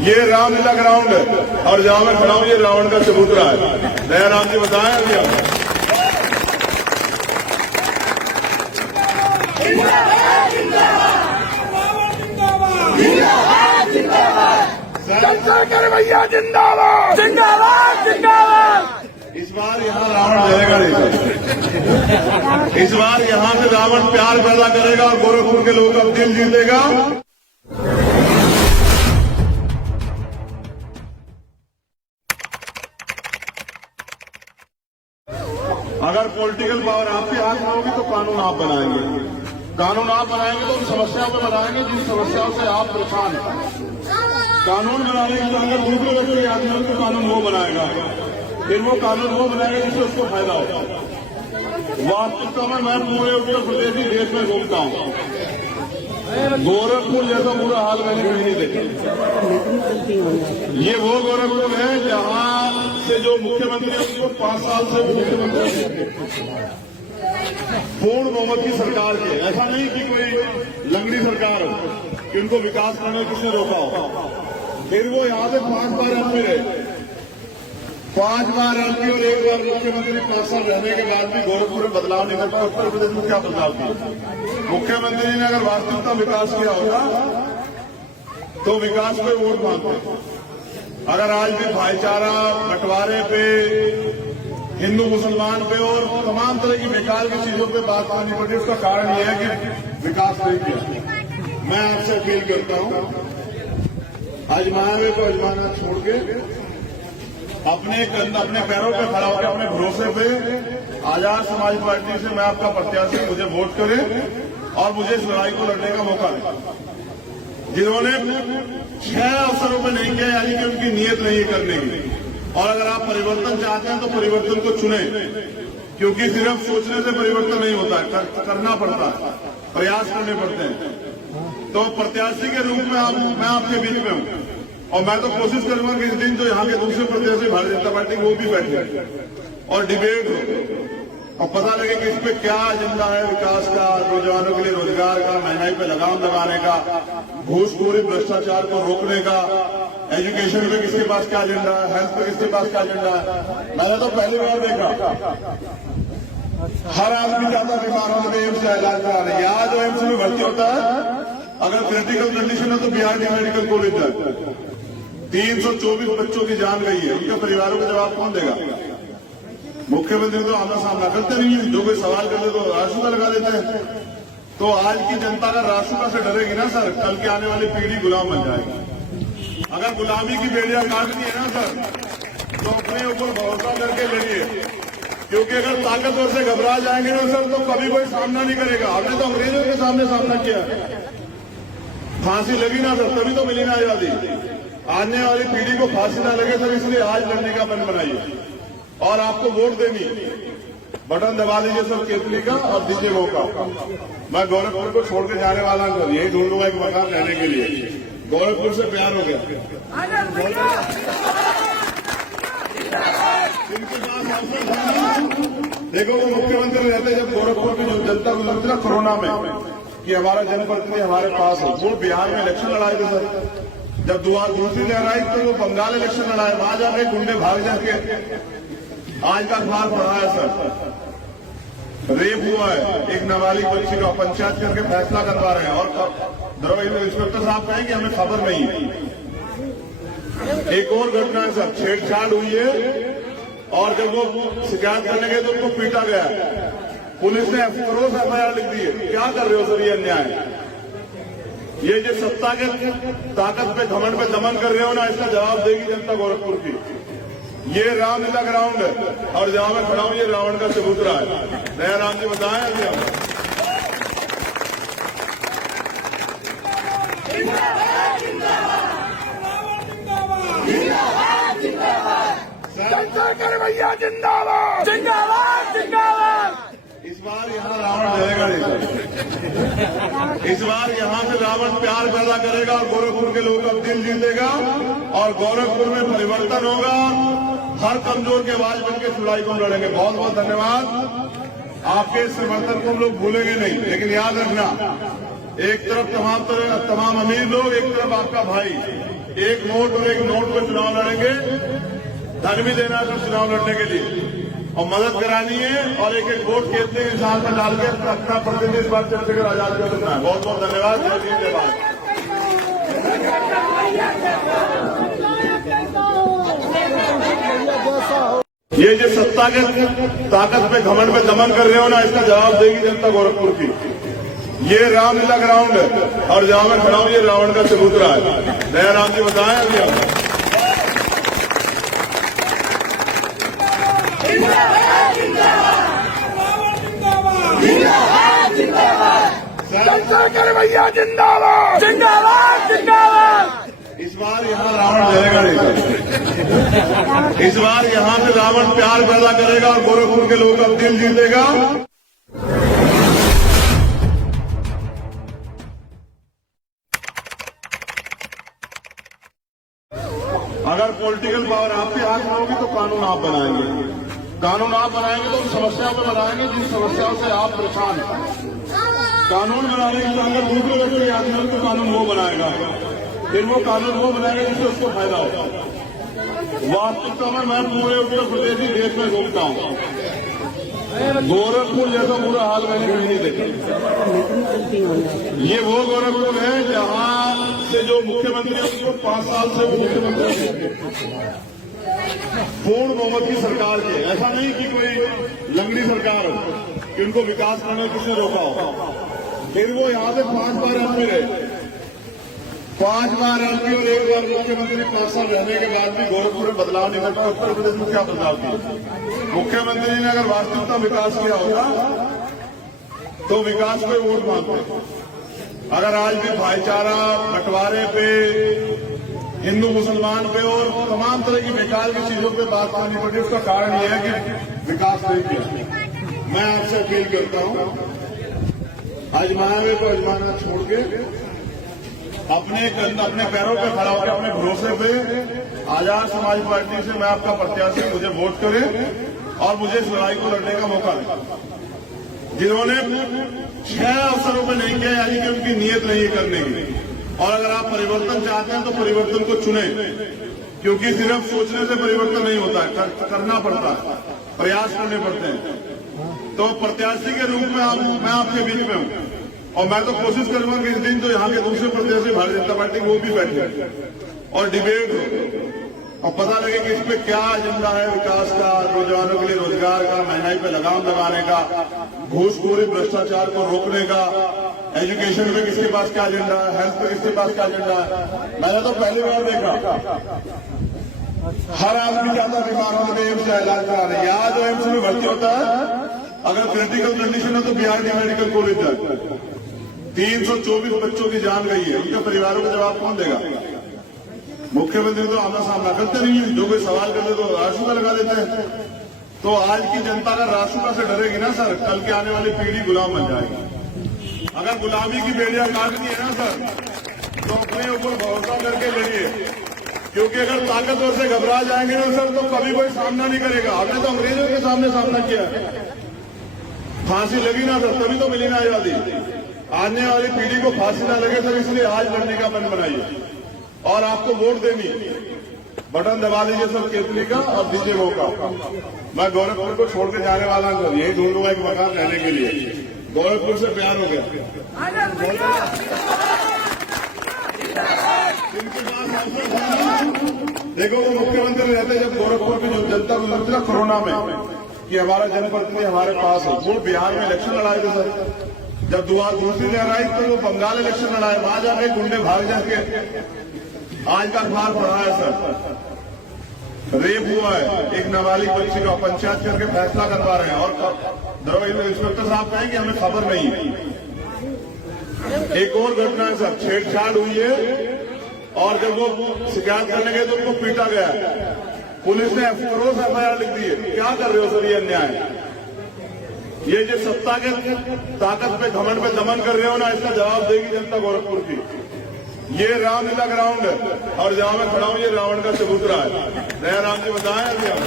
ये रामलीला ग्राउंड है और जहां मैं खड़ा हूं ये रावण का चबूतरा है। दया राम जी बताएं अभी हम भैया जिंदाबाद जिंदाबाद जिंदाबाद। इस बार यहाँ रावण रहेगा नहीं। इस बार यहाँ से रावण प्यार पैदा करेगा और गोरखपुर के लोगों का दिल जीतेगा। अगर पॉलिटिकल पावर आपके हाथ में होगी तो कानून आप बनाएंगे। कानून आप बनाएंगे तो उन समस्याओं को बनाएंगे जिन समस्याओं से आप परेशान हैं। कानून बनाने के लिए अगर दूसरे व्यक्ति के हाथ में हो तो कानून वो बनाएगा, फिर वो कानून वो बनाएगा जिससे उसको फायदा होगा। वास्तविकता में मैं पूरे उत्तर प्रदेश ही देश में घूमता हूँ। गोरखपुर जैसा बुरा हाल मैंने कहीं नहीं देखा। ये वो गोरखपुर है जहाँ से जो मुख्यमंत्री है उसको 5 साल से मुख्यमंत्री पूर्ण बहुमत की सरकार के, ऐसा नहीं कि कोई लंगड़ी सरकार हो कि उनको विकास करने किसने रोका हो। फिर वो यहाँ से 5 बार एमपी रहे, 5 बार एमपी और 1 बार मुख्यमंत्री 5 साल रहने के बाद भी गोरखपुर में बदलाव नहीं कर पाया। उत्तर प्रदेश में क्या बदलाव किया? मुख्यमंत्री ने अगर वास्तविकता विकास किया होगा तो विकास पे वोट मांगते। अगर आज भी भाईचारा बंटवारे पे, हिंदू मुसलमान पे और तमाम तरह की बेकार की चीजों पे बात करनी पड़ी, उसका कारण यह है कि विकास नहीं किया। मैं आपसे अपील करता हूं, आजमाने को आजमाना छोड़ के अपने पैरों पे खड़ा होकर अपने भरोसे पे आजाद समाज पार्टी से मैं आपका प्रत्याशी, मुझे वोट करें और मुझे इस लड़ाई को लड़ने का मौका दें। जिन्होंने 6 अवसरों में नहीं किया, यानी कि उनकी नीयत नहीं करने की। और अगर आप परिवर्तन चाहते हैं तो परिवर्तन को चुने, क्योंकि सिर्फ सोचने से परिवर्तन नहीं होता है, करना पड़ता है, प्रयास करने पड़ते हैं। तो प्रत्याशी के रूप में मैं आपके बीच में हूं और मैं तो कोशिश करूंगा कि इस दिन जो यहाँ के दूसरे प्रत्याशी भारतीय जनता पार्टी वो भी बैठे और डिबेट हो और पता लगे कि इस पे क्या एजेंडा है विकास का, नौजवानों के लिए रोजगार का, महंगाई पे लगाम लगाने का, घूसखोरी भ्रष्टाचार को रोकने का, एजुकेशन पे किसके पास क्या एजेंडा है, हेल्थ पे किसके पास क्या एजेंडा है। मैंने तो पहली बार देखा हर आदमी चाहता बीमार होने में एम्स का इलाज कराने। यहाँ जो एम्स में भर्ती होता है अगर क्रिटिकल कंडीशन है तो बीआरडी मेडिकल कॉलेज जाए। 324 बच्चों की जान गई है, उनके परिवारों का जवाब कौन देगा? मुख्यमंत्री तो आमना सामना करते नहीं है, जो कोई सवाल करते तो राशुका लगा देते हैं। तो आज की जनता अगर राशुका से डरेगी ना सर, कल के आने वाली पीढ़ी गुलाम बन जाएगी। अगर गुलामी की बेड़ियां काटनी है ना सर, तो अपने ऊपर भरोसा करके लड़िए, क्योंकि अगर ताकतवर से घबरा जाएंगे ना सर तो कभी कोई सामना नहीं करेगा। हमने तो अंग्रेजों के सामना किया, फांसी लगी ना सर तभी तो मिली ना आजादी। आने वाली पीढ़ी को फांसी ना लगे सर, इसलिए आज लड़ने का मन बनाइए और आपको वोट देनी। बटन दबा लीजिए सर केतली का और दीजिए मौका। मैं गोरखपुर को छोड़ के जाने वाला हूं, यही ढूंढूंगा एक मकान रहने के लिए। गोरखपुर से प्यार हो गया। देखो वो मुख्यमंत्री रहते जब गोरखपुर की जो जनता गुजरती ना कोरोना में कि हमारा जनप्रतिनिधि हमारे पास है, वो बिहार में इलेक्शन लड़ाए थे सर। जब दूसरी लहर आई तो वो बंगाल इलेक्शन लड़ाए, वहां जाके गुंडे भाग जाके आज का अखबार पढ़ा है सर, रेप हुआ है एक नाबालिग बच्ची का, पंचायत करके फैसला करवा रहे हैं और दरोगा इंस्पेक्टर साहब कहें कि हमें खबर नहीं है। एक और घटना है सर, छेड़छाड़ हुई है और जब वो शिकायत करने गए तो उनको पीटा गया। पुलिस ने करोड़ एफआईआर लिख दी है। क्या कर रहे हो सर, ये अन्याय। ये जो सत्ता के ताकत पे घमंड पे दमन कर रहे हो ना, इसका जवाब देगी जनता गोरखपुर की। ये रामलीला ग्राउंड है और जहां मैं खड़ा हूं ये रावण का चबूतरा है। दया राम जी बताएं अभी हम भैया जिंदाबाद जिंदाबाद जिंदाबाद। इस बार यहाँ रावण रहेगा नहीं। इस बार यहाँ से रावण प्यार पैदा करेगा और गोरखपुर के लोगों का दिल जीतेगा और गोरखपुर में परिवर्तन होगा। हर कमजोर के आवाज बनकर चुनाई को लड़ेंगे। बहुत बहुत धन्यवाद। आपके समर्थन को हम लोग भूलेंगे नहीं, लेकिन याद रखना एक तरफ तमाम अमीर लोग, एक तरफ आपका भाई। एक नोट और एक नोट पर चुनाव लड़ेंगे, धन भी देना है चुनाव लड़ने के लिए और मदद करानी है और एक एक वोट खेलते हैं इंसान में डाल के अपना प्रतिनिधि इस बार चंद्रशेखर आजाद को देना है। बहुत बहुत धन्यवाद। जय हिंद जय भारत। ये जो सत्ता के ताकत पे घमंड पे दमन कर रहे हो ना, इसका जवाब देगी जनता गोरखपुर की। ये रामलीला ग्राउंड है और जहां मैं खड़ा हूं ये रावण का चबूतरा है। दयाराम जी बताएं अभी आप। चंद्रशेखर भैया जिंदाबाद जिंदाबाद जिंदाबाद। इस बार यहाँ रावण जलेगा नहीं। इस बार यहाँ से रावण प्यार पैदा करेगा और गोरखपुर के लोगों का दिल जीतेगा। अगर पॉलिटिकल पावर आपके हाथ में होगी तो कानून आप बनाएंगे। कानून आप बनाएंगे तो उन समस्याओं को बनाएंगे जिन समस्याओं से आप परेशान हैं। कानून बनाने के अगर दूसरे व्यक्ति के हाथ में हो तो कानून वो बनाएगा, फिर वो कानून वो बनाएगा जिससे उसको फायदा होगा। वास्तविकता में मैं पूरे उत्तर प्रदेश ही देश में घूमता हूँ। गोरखपुर जैसा बुरा हाल मैंने कहीं नहीं देखा। ये वो गोरखपुर है जहाँ से जो मुख्यमंत्री उसको 5 साल से वो मुख्यमंत्री पूर्ण बहुमत की सरकार के। ऐसा नहीं कि कोई लंगड़ी सरकार हो कि उनको विकास करने में किसने रोका हो। फिर वो यहाँ से 5 बार एमपी रहे, 5 बार एमपी और 1 बार मुख्यमंत्री 5 साल रहने के बाद भी गोरखपुर में बदलाव नहीं करता। उत्तर प्रदेश में क्या बदलाव किया? मुख्यमंत्री ने अगर वास्तविकता विकास किया होगा तो विकास पे वोट मांगते। अगर आज भी भाईचारा बंटवारे पे, हिंदू मुसलमान पे और तमाम तरह की बेकार की चीजों पे बात करनी पड़ी, उसका कारण यह है कि विकास नहीं किया। मैं आपसे अपील करता हूं, आजमाने को आजमाना छोड़ के अपने पैरों पे खड़ा होकर अपने भरोसे पे आजाद समाज पार्टी से मैं आपका प्रत्याशी, मुझे वोट करें और मुझे इस लड़ाई को लड़ने का मौका दें। जिन्होंने 6 अवसरों पर नहीं किया, यानी कि उनकी नीयत नहीं है करने की। और अगर आप परिवर्तन चाहते हैं तो परिवर्तन को चुने, क्योंकि सिर्फ सोचने से परिवर्तन नहीं होता है, करना पड़ता है, प्रयास करने पड़ते हैं। तो प्रत्याशी के रूप में मैं आपके बीच में हूं और मैं तो कोशिश करूंगा कि इस दिन तो यहाँ के दूसरे प्रत्याशी भारतीय जनता पार्टी वो भी बैठे और डिबेट हो और पता लगे कि इस पे क्या एजेंडा है विकास का, नौजवानों के लिए रोजगार का, महंगाई पे लगाम लगाने का, घूसखोरी भ्रष्टाचार को रोकने का, एजुकेशन पे किसके पास क्या एजेंडा है, हेल्थ पे किसके पास क्या एजेंडा है। मैंने तो पहली बार देखा हर आदमी चाहता बीमार होने में एम्स का इलाज कराने। यहाँ जो एम्स में भर्ती होता है अगर क्रिटिकल कंडीशन है तो बीआरडी मेडिकल कॉलेज जाए। 324 बच्चों की जान गई है, उनके परिवारों को जवाब कौन देगा? मुख्यमंत्री तो आमना सामना करते नहीं है, जो कोई सवाल करते तो राशुका लगा देते हैं। तो आज की जनता अगर राशुका से डरेगी ना सर, कल की आने वाली पीढ़ी गुलाम बन जाएगी। अगर गुलामी की बेड़ियां काटनी है ना सर, तो अपने ऊपर भरोसा करके लड़िए, क्योंकि अगर ताकतवर से घबरा जाएंगे ना सर तो कभी कोई सामना नहीं करेगा। हमने तो अंग्रेजों के सामना किया, फांसी लगी ना सर तभी तो मिली ना आजादी। आने वाली पीढ़ी को फांसी ना लगे सर, इसलिए आज लड़ने का मन बनाइए और आपको वोट देनी। बटन दबा दीजिए सर केतली का और दीजिए मौका। मैं गोरखपुर को छोड़ के जाने वाला हूं, यही ढूंढूंगा एक मकान रहने के लिए। गोरखपुर से प्यार हो गया। देखो वो मुख्यमंत्री रहते जब गोरखपुर की जो जनता गुजरती ना कोरोना में कि हमारा जनप्रतिनिधि हमारे पास हो, वो बिहार में इलेक्शन लड़ाए थे सर। जब दूसरी लहर आई तो वो बंगाल इलेक्शन लड़ाए, वहां जाके गुंडे भाग जाके। आज का अखबार पढ़ा है सर, रेप हुआ है एक नाबालिग बच्ची का, पंचायत करके फैसला करवा रहे हैं और इंस्पेक्टर साहब कहेंगे हमें खबर नहीं है। एक और घटना है सर, छेड़छाड़ हुई है और जब वो शिकायत करने गए तो उनको पीटा गया। पुलिस ने फरोज एफआईआर लिख दी है। क्या कर रहे हो सर, ये अन्याय। ये जो सत्ता के ताकत पे घमंड पे दमन कर रहे हो ना, इसका जवाब देगी जनता गोरखपुर की। ये रामलीला ग्राउंड है और जहां मैं खड़ा हूं ये रावण का चबूतरा है। दयाराम जी बताएं अभी हम।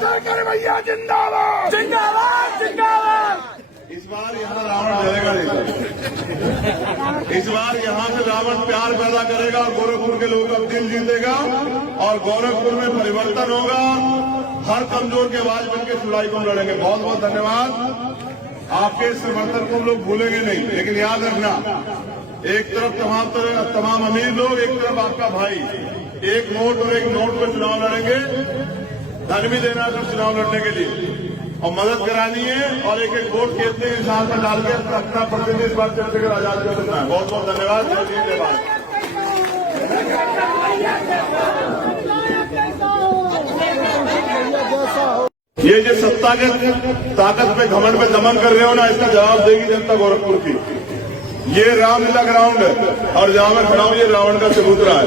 चंद्रशेखर भैया जिंदाबाद जिंदाबाद जिंदाबाद। इस बार यहाँ रावण जलेगा नहीं। इस बार यहाँ से रावण प्यार पैदा करेगा और गोरखपुर के लोगों का दिल जीतेगा और गोरखपुर में परिवर्तन होगा। हर कमजोर के आवाज बनकर चुनाई को लड़ेंगे। बहुत बहुत धन्यवाद। आपके समर्थन को हम लोग भूलेंगे नहीं, लेकिन याद रखना, एक तरफ तमाम अमीर लोग, एक तरफ आपका भाई, एक वोट और एक नोट पर चुनाव लड़ेंगे। धन भी देना है चुनाव लड़ने के लिए और मदद करानी है और एक एक वोट खेलते इंसान पर डाल के अपना प्रतिनिधि इस बार चंद्रशेखर आजाद को देना है। बहुत बहुत धन्यवाद। धन्यवाद। ये जो सत्ता के ताकत पे घमंड पे दमन कर रहे हो ना, इसका जवाब देगी जनता गोरखपुर की। ये रामलीला ग्राउंड है और जहां मैं खड़ा हूं ये रावण का चबूतरा है।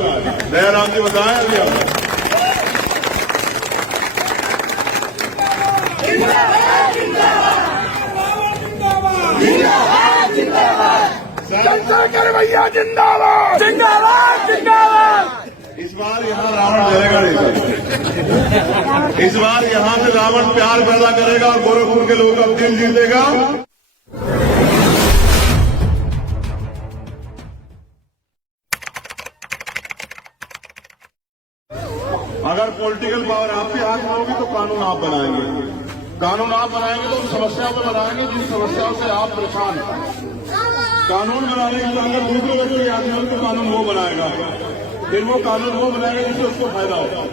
दया राम जी बताएं अभी आप। चंद्रशेखर भैया जिंदाबाद जिंदाबाद जिंदाबाद। इस बार यहाँ रावण जलेगा नहीं। इस बार यहाँ से रावण प्यार पैदा करेगा और गोरखपुर के लोगों का दिल जीतेगा। अगर पॉलिटिकल पावर आपके हाथ में होगी तो कानून आप बनाएंगे। कानून आप बनाएंगे तो उन समस्याओं को बनाएंगे जिन समस्याओं से आप परेशान हैं। कानून बनाने के लिए अगर दूसरे व्यक्ति याद नहीं तो कानून वो बनाएगा, फिर वो कानून वो बनाएगा जिससे उसको फायदा होगा।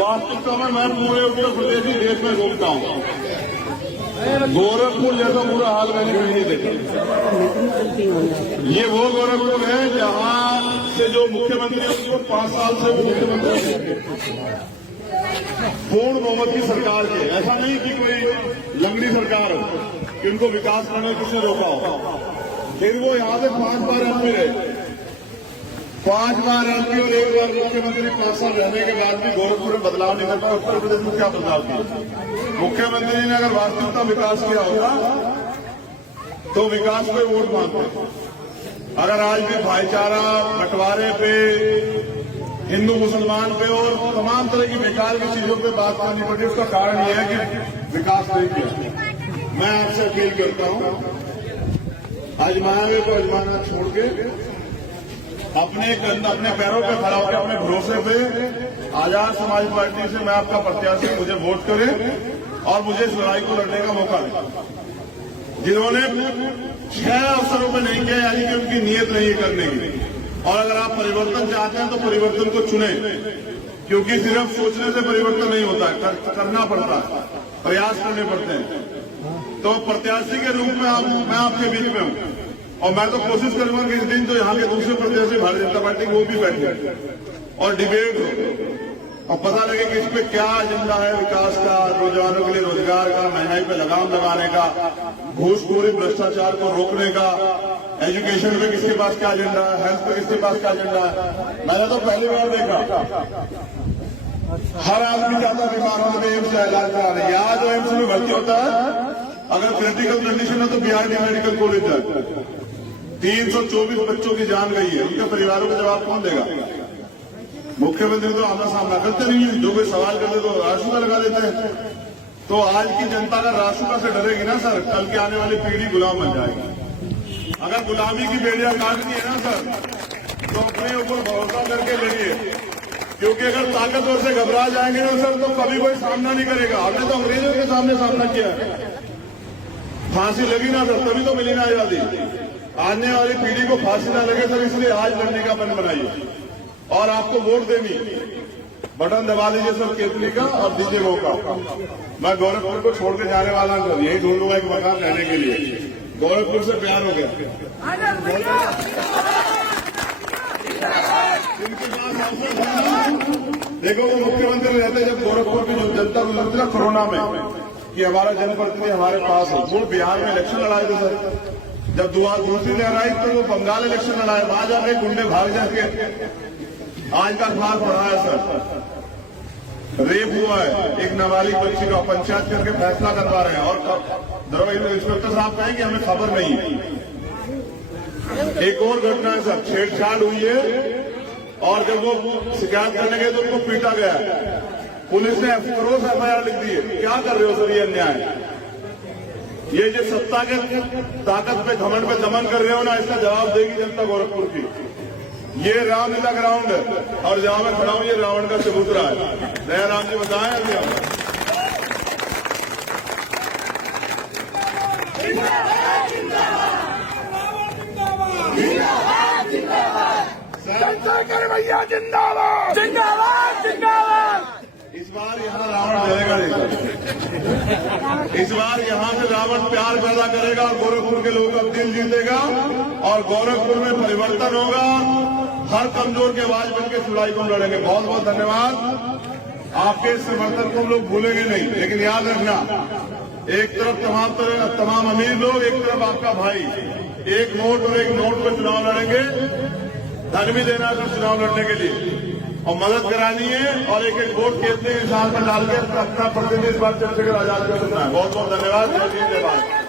वास्तविकता में मैं पूरे उत्तर प्रदेश ही देश में घूमता हूँ। गोरखपुर जैसा बुरा हाल मैंने कभी नहीं देखा। ये वो गोरखपुर है जहाँ से जो मुख्यमंत्री है उसको 5 साल से वो मुख्यमंत्री पूर्ण बहुमत की सरकार के। ऐसा नहीं कि कोई लंगड़ी सरकार हो कि उनको विकास करने में किसने रोका हो। फिर वो यहाँ से 5 बार एमपी रहे, 5 बार एमपी और 1 बार मुख्यमंत्री 5 साल रहने के बाद भी गोरखपुर में बदलाव नहीं कर पाया। उत्तर प्रदेश में क्या बदलाव किया? मुख्यमंत्री ने अगर वास्तविकता विकास किया होगा तो विकास पे वोट मांगते। अगर आज भी भाईचारा बंटवारे पे, हिंदू मुसलमान पे और तमाम तरह की बेकार की चीजों पे बात करनी पड़ी, उसका कारण यह है कि विकास नहीं किया। मैं आपसे अपील करता हूं, आजमाने को आजमाना छोड़ के अपने पैरों पे खड़ा होकर अपने भरोसे पे आजाद समाज पार्टी से मैं आपका प्रत्याशी, मुझे वोट करें और मुझे इस लड़ाई को लड़ने का मौका दें। जिन्होंने 6 अवसरों में नहीं किया, यानी कि उनकी नीयत नहीं है करने की। और अगर आप परिवर्तन चाहते हैं तो परिवर्तन को चुने, क्योंकि सिर्फ सोचने से परिवर्तन नहीं होता है, करना पड़ता है, प्रयास करने पड़ते हैं। तो प्रत्याशी के रूप में मैं आपके बीच में हूं और मैं तो कोशिश करूंगा कि इस दिन तो यहाँ के दूसरे प्रत्याशी भारतीय जनता पार्टी के वो भी बैठे और डिबेट हो और पता लगे कि इस पे क्या एजेंडा है विकास का, नौजवानों के लिए रोजगार का, महंगाई पे लगाम लगाने का, घूसखोरी भ्रष्टाचार को रोकने का, एजुकेशन पे किसके पास क्या एजेंडा है, हेल्थ पे किसके पास क्या एजेंडा है। मैंने तो पहली बार देखा हर आदमी चाहता बीमार होने में एम्स का इलाज कराने। यहाँ जो एम्स में भर्ती होता है अगर क्रिटिकल कंडीशन है तो बिहार मेडिकल कॉलेज जाए। 324 बच्चों की जान गई है, उनके परिवारों का जवाब कौन देगा? मुख्यमंत्री तो आमना सामना करते नहीं है, जो कोई सवाल करते तो राशुका लगा देते हैं। तो आज की जनता अगर राशुका से डरेगी ना सर, कल के आने वाली पीढ़ी गुलाम बन जाएगी। अगर गुलामी की बेड़ियां काटनी है ना सर, तो अपने ऊपर भरोसा करके लड़िए, क्योंकि अगर ताकतवर से घबरा जाएंगे ना सर तो कभी कोई सामना नहीं करेगा। हमने तो अंग्रेजों के सामने सामना किया है, फांसी लगी ना सर तभी तो मिली ना आजादी। आने वाली पीढ़ी को फांसी ना लगे सर, इसलिए आज लड़ने का मन बनाइए और आपको वोट देनी। बटन दबा दीजिए सर केतली का और दीजिए मौका। मैं गोरखपुर को छोड़ के जाने वाला हूं, यही ढूंढूंगा एक मकान रहने के लिए। गोरखपुर से प्यार हो गया। देखो वो मुख्यमंत्री रहते जब गोरखपुर की जो जनता गुजरती ना कोरोना में कि हमारा जनप्रतिनिधि हमारे पास है, वो बिहार में इलेक्शन लड़ाए थे सर। जब दूसरी लहर आई तो वो बंगाल इलेक्शन लड़ाए, वहां जाके गुंडे भाग जाके आज का अखबार पढ़ा है सर। रेप हुआ है एक नाबालिग बच्ची का, पंचायत करके फैसला करवा रहे हैं और दरोगा इंस्पेक्टर साहब कहें कि हमें खबर नहीं है। एक और घटना है सर, छेड़छाड़ हुई है और जब वो शिकायत करने गए तो उनको पीटा गया। पुलिस ने फरोज एफआईआर लिख दी है। क्या कर रहे हो सर, ये अन्याय। ये जो सत्ता के ताकत पे घमंड पे दमन कर रहे हो ना, इसका जवाब देगी जनता गोरखपुर की। ये रामलीला ग्राउंड है और जहां मैं खड़ा हूं ये रावण का चबूतरा है। दयाराम जी बताएं अभी हम चंद्रशेखर भैया जिंदाबाद जिंदाबाद जिंदाबाद। इस बार यहाँ रावण जलेगा नहीं। इस बार यहाँ से रावण प्यार पैदा करेगा और गोरखपुर के लोगों का दिल जीतेगा और गोरखपुर में परिवर्तन होगा। हर कमजोर के आवाज बनकर लड़ाई को लड़ेंगे। बहुत बहुत धन्यवाद। आपके समर्थन को हम लोग भूलेंगे नहीं, लेकिन याद रखना, एक तरफ तमाम अमीर लोग, एक तरफ आपका भाई, एक वोट और एक नोट पर चुनाव लड़ेंगे। धन भी देना है चुनाव लड़ने के लिए और मदद करानी है और एक एक वोट के इतने इंसान पर डाल के अपना प्रतिनिधि इस बार चंद्रशेखर आजाद को चुनना है। बहुत बहुत धन्यवाद। जय हिंद जय भारत।